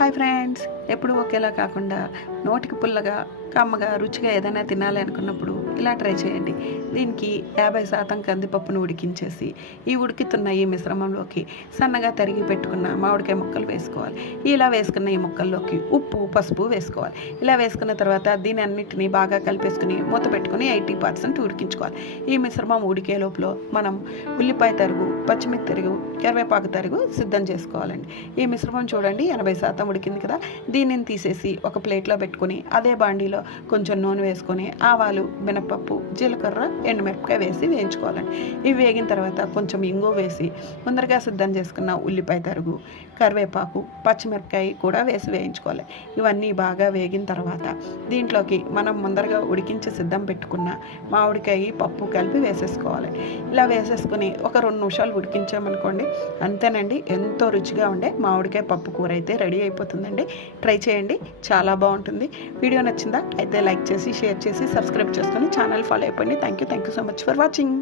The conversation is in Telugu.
హాయ్ ఫ్రెండ్స్, ఎప్పుడు ఒకేలా కాకుండా నోటికి పుల్లగా కమ్మగా రుచిగా ఏదైనా తినాలి అనుకున్నప్పుడు ఇలా ట్రై చేయండి. దీనికి 50% కందిపప్పును ఉడికించేసి ఈ ఉడుకుతున్న ఈ మిశ్రమంలోకి సన్నగా తరిగి పెట్టుకున్న మామిడికాయ ముక్కలు వేసుకోవాలి. ఇలా వేసుకున్న ఈ ముక్కల్లోకి ఉప్పు పసుపు వేసుకోవాలి. ఇలా వేసుకున్న తర్వాత దీని అన్నిటిని బాగా కలిపేసుకుని మూత పెట్టుకుని 80% ఉడికించుకోవాలి. ఈ మిశ్రమం ఉడికే లోపల మనం ఉల్లిపాయ తరుగు, పచ్చిమిర్చి తరుగు, కరివేపాకు తరుగు సిద్ధం చేసుకోవాలండి. ఈ మిశ్రమం చూడండి 80% ఉడికింది కదా. దీనిని తీసేసి ఒక ప్లేట్లో పెట్టుకుని అదే బాండీలో కొంచెం నూనె వేసుకొని ఆవాలు, మినపప్పు, జీలకర్ర, ఎండుమిరపకాయ వేసి వేయించుకోవాలండి. ఇవి వేగిన తర్వాత కొంచెం ఇంగువ వేసి ముందరగా సిద్ధం చేసుకున్న ఉల్లిపాయ తరుగు, కరివేపాకు, పచ్చిమిరపకాయ కూడా వేసి వేయించుకోవాలి. ఇవన్నీ బాగా వేగిన తర్వాత దీంట్లోకి మనం ముందరగా ఉడికించి సిద్ధం పెట్టుకున్న మామిడికాయ పప్పు కలిపి వేసేసుకోవాలి. ఇలా వేసేసుకుని ఒక 2 నిమిషాలు ఉడికించామనుకోండి, అంతేనండి, ఎంతో రుచిగా ఉండే మామిడికాయ పప్పు కూర అయితే రెడీ అయిపోతుందండి. ట్రై చేయండి, చాలా బాగుంటుంది. వీడియో నచ్చిందా అయితే లైక్ చేసి, షేర్ చేసి, సబ్స్క్రైబ్ చేసుకొని ఛానల్ ఫాలో అయిపోండి. Thank you so much for watching.